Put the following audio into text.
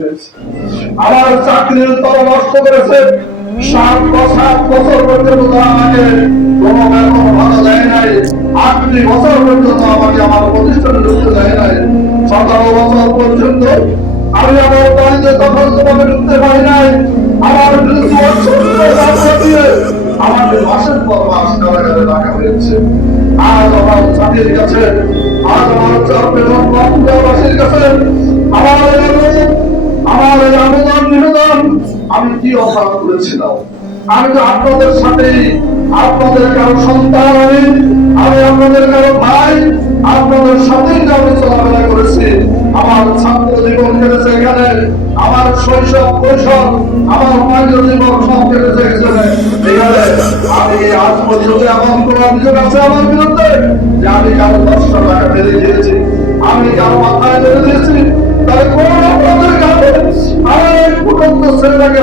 আমার চাকরির তলা নষ্ট করেছে। 7 বছর পর্যন্ত আমাকে কোনো বেতন ভাতা দেয় নাই। 8 বছর পর্যন্ত আমাকে আমার প্রতিষ্ঠানে ঢুকতে দেয় নাই। 17 বছর পর্যন্ত আমি আমার বাড়িতে যথাযথভাবে ঢুকতে পারি নাই। আমার বিরুদ্ধে আমাকে মাসের পর মাস কারাগারে রাখা হয়েছে। আজ আমার জাতির কাছে, আজ আমার চট্টগ্রাম বাসীর কাছে আমার এই আবেদন নিবেদন, আমি কি অপরাধ করেছিলাম? আমি তো আপনাদের সাথে, আপনাদের কারো সন্তান, আমি আপনাদের কারো ভাই, আপনাদের সাথেই আমি চলাফেরা করেছি। আমার ছাত্র জীবন কেটেছে এখানে, আমার শৈশব কৈশোর, আমার মাঝ জীবন সব কেটেছে এখানে। আমি আজ পর্যন্ত এমন কোন অভিযোগ আছে আমার বিরুদ্ধে যে আমি কারো 10 টাকা মেরে দিয়েছি, আমি কারো মাথায় মেরে দিয়েছি? তাহলে কোন আপনাদের কাছে আমার ফুটন্ত ছেলেটাকে